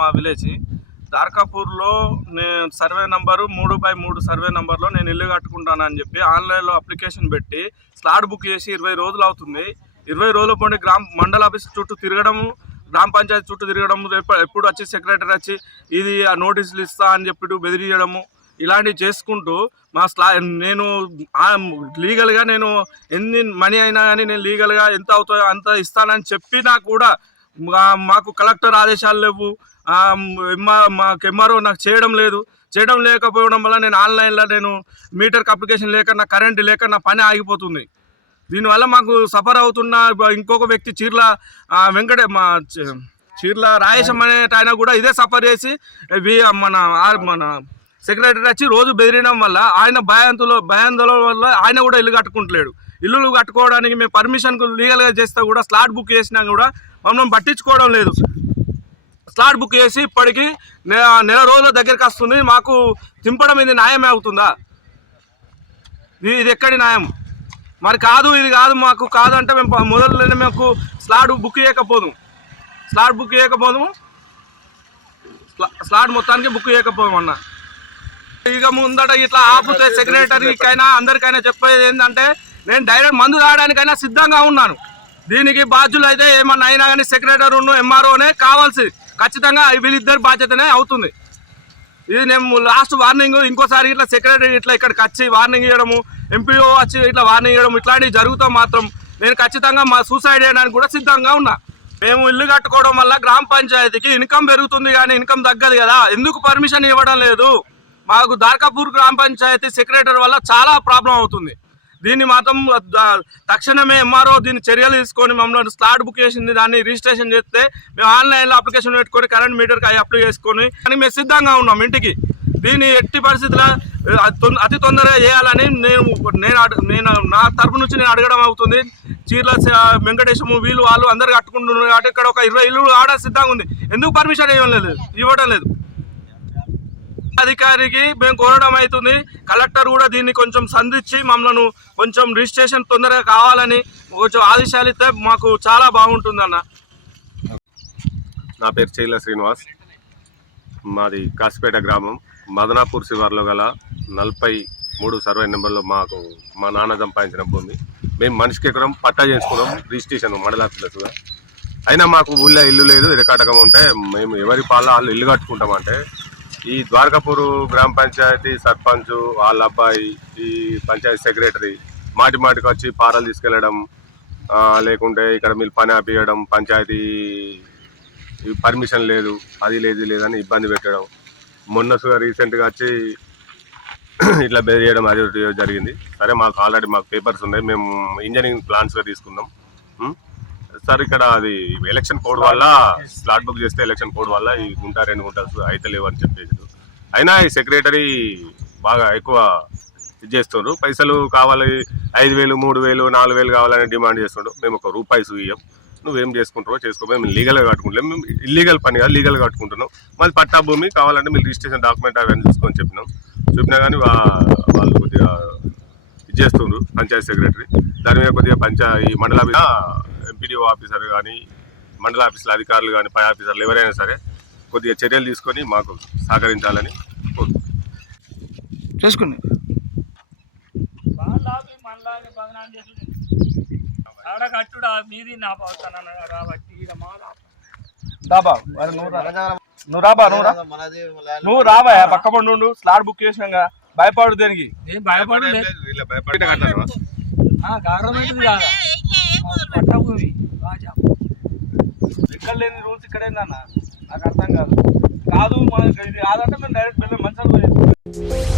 మా విలేజ్ దార్కాపూర్లో నేను survey number 3/3 survey నంబర్లో నేను ఇల్లు కట్టుకుంటానని చెప్పి ఆన్లైన్లో అప్లికేషన్ పెట్టి స్లాట్ బుక్ చేసి 20 రోజులు అవుతుంది. 20 రోజుల పండి మండల ఆఫీస్ చుట్టూ తిరగడము, గ్రామ పంచాయతీ చుట్టూ తిరగడం, ఎప్పుడు వచ్చి సెక్రటరీ వచ్చి ఇది ఆ నోటీసులు ఇస్తా అని చెప్పి బెదిరియడము, ఇలాంటివి చేసుకుంటూ నేను లీగల్గా నేను ఎన్ని మనీ అయినా కానీ నేను లీగల్గా ఎంత అవుతుందో అంత ఇస్తానని చెప్పినా కూడా మాకు కలెక్టర్ ఆదేశాలు లేవు, మాకు ఎంఆర్ఓ నాకు చేయడం లేకపోవడం వల్ల నేను ఆన్లైన్లో నేను మీటర్కి అప్లికేషన్ లేక, నా కరెంట్ లేక నా పని ఆగిపోతుంది. దీనివల్ల మాకు సఫర్ అవుతున్న ఇంకొక వ్యక్తి చీర్ల రాయేశం అనే ఆయన కూడా ఇదే సఫర్ చేసి మన సెక్రటరీ వచ్చి రోజు బెదిరియడం వల్ల ఆయన భయాందోళన వల్ల ఆయన కూడా ఇల్లు కట్టుకుంటలేడు. ఇల్లులు కట్టుకోవడానికి మేము పర్మిషన్ లీగల్గా చేస్తే కూడా స్లాట్ బుక్ చేసినా కూడా మమ్మల్ని పట్టించుకోవడం లేదు. స్లాట్ బుక్ చేసి ఇప్పటికీ నెల రోజుల దగ్గరికి వస్తుంది. మాకు తింపడం ఇది న్యాయమే అవుతుందా? ఇది ఎక్కడి న్యాయం? మరి ఇది కాదు మాకు కాదంటే మేము మొదలులోనే మాకు స్లాట్ బుక్ చేయకపోదు స్లాట్ మొత్తానికి బుక్ చేయకపోదాం అన్న. ఇక ముందట ఇట్లా ఆపితే సెక్రటరీకైనా అందరికైనా చెప్పేది ఏంటంటే నేను డైరెక్ట్ మందు తాగడానికైనా సిద్ధంగా ఉన్నాను. దీనికి బాధ్యులు అయితే ఏమన్నా అయినా కానీ సెక్రటరీ ఎంఆర్ఓనే కావాల్సి ఖచ్చితంగా వీళ్ళిద్దరి బాధ్యతనే అవుతుంది. ఇది నేను లాస్ట్ వార్నింగ్, ఇంకోసారి ఇట్లా సెక్రటరీ ఇట్లా ఇక్కడికి వచ్చి వార్నింగ్ ఇవ్వడము, ఎంపీఓ వచ్చి ఇట్లా వార్నింగ్ ఇవ్వడం ఇట్లాంటివి జరుగుతూ మాత్రం నేను ఖచ్చితంగా సూసైడ్ చేయడానికి కూడా సిద్ధంగా ఉన్నా. మేము ఇల్లు కట్టుకోవడం వల్ల గ్రామ పంచాయతీకి ఇన్కమ్ పెరుగుతుంది కానీ ఇన్కమ్ తగ్గదు కదా. ఎందుకు పర్మిషన్ ఇవ్వడం లేదు? మాకు దార్కాపూర్ గ్రామ పంచాయతీ సెక్రటరీ వల్ల చాలా ప్రాబ్లం అవుతుంది. దీన్ని మాత్రం తక్షణమే ఎంఆర్ఓ దీన్ని చర్యలు తీసుకొని మమ్మల్ని స్లాట్ బుక్ చేసింది దాన్ని రిజిస్ట్రేషన్ చేస్తే మేము ఆన్లైన్లో అప్లికేషన్ పెట్టుకొని కరెంట్ మీటర్కి అప్లై చేసుకొని కానీ మేము సిద్ధంగా ఉన్నాం ఇంటికి. దీన్ని ఎట్టి పరిస్థితుల్లో అతి తొందరగా చేయాలని నేను నా తరపు నుంచి నేను అడగడం అవుతుంది. చీర్ల వెంకటేశము వాళ్ళు అందరు కట్టుకుంటున్నారు కాబట్టి ఇక్కడ ఒక 20 ఇల్లు ఆడ సిద్ధంగా ఉంది. ఎందుకు పర్మిషన్ ఇవ్వడం లేదు? అధికారికి మేము కోరడం అవుతుంది. కలెక్టర్ కూడా దీన్ని కొంచెం సంధించి మమ్మల్ని కొంచెం రిజిస్ట్రేషన్ తొందరగా కావాలని కొంచెం ఆదేశాలు ఇస్తే మాకు చాలా బాగుంటుంది అన్న. నా పేరు చైల శ్రీనివాస్, మాది కాసిపేట గ్రామం, మదనాపూర్ శివార్లో గల 43 సర్వే నెంబర్లో మా నాన్న సంపాదించిన భూమి. మేము మనిషికి ఎకరం పట్టా చేసుకున్నాం, రిజిస్ట్రేషన్ మండల ఆఫీసులుగా. అయినా మాకు ఊళ్ళో ఇల్లు లేదు. ఇరకాటకం ఉంటే మేము ఎవరి పాల వాళ్ళు ఇల్లు కట్టుకుంటామంటే ఈ ద్వారకాపూర్ గ్రామ పంచాయతీ సర్పంచ్ వాళ్ళ అబ్బాయి, ఈ పంచాయతీ సెక్రటరీ మాటికి వచ్చి పారాలు తీసుకెళ్ళడం, లేకుంటే ఇక్కడ మీరు పని ఆపియడం, పంచాయతీ పర్మిషన్ లేదు, అది లేదని ఇబ్బంది పెట్టడం. మొన్న రీసెంట్గా వచ్చి ఇట్లా బెదిరియడం అది జరిగింది. సరే ఆల్రెడీ మాకు పేపర్స్ ఉన్నాయి, మేము ఇంజనీరింగ్ ప్లాన్స్గా తీసుకుందాం. సార్ ఇక్కడ అది ఎలక్షన్ కోడ్ వల్ల స్లాట్ బుక్ చేస్తే ఎలక్షన్ కోడ్ వల్ల ఈ గుంట 2 గుంటలు అయితే లేవు అని చెప్పేసి. అయినా ఈ సెక్రటరీ బాగా ఎక్కువ ఇది చేస్తుండ్రు. పైసలు కావాలి 5,000, 3,000, 4,000 కావాలని డిమాండ్ చేస్తుండ్రు. మేము ఒక రూపాయి ఇయ్యం, నువ్వేం చేసుకుంటారో చేసుకో, మేము లీగల్గా కట్టుకుంటాం. మేము ఇల్లీగల్ పని కాదు, లీగల్గా కట్టుకుంటున్నాం. మళ్ళీ పట్టా భూమి కావాలంటే మీరు రిజిస్ట్రేషన్ డాక్యుమెంట్ అవన్నీ చూసుకొని చెప్పినా కానీ వాళ్ళు కొద్దిగా ఇది చేస్తుండ్రు పంచాయతీ సెక్రటరీ. దాని మీద కొద్దిగా ఈ మండల ఎంపీడీఓ ఆఫీసర్ కానీ, మండల ఆఫీసుల అధికారులు కానీ, పై ఆఫీసర్లు ఎవరైనా సరే కొద్దిగా చర్యలు తీసుకొని మాకు సహకరించాలని చేసుకుని నువ్వు రాబా పక్క పండు స్లాట్ బుక్ చేసినాక భయపడు. దేనికి ఎక్కడ లేని రూల్స్ ఇక్కడేందన్న నాకు అర్థం కాదు. ఇది కాదంటే మేము డైరెక్ట్ మంచిగా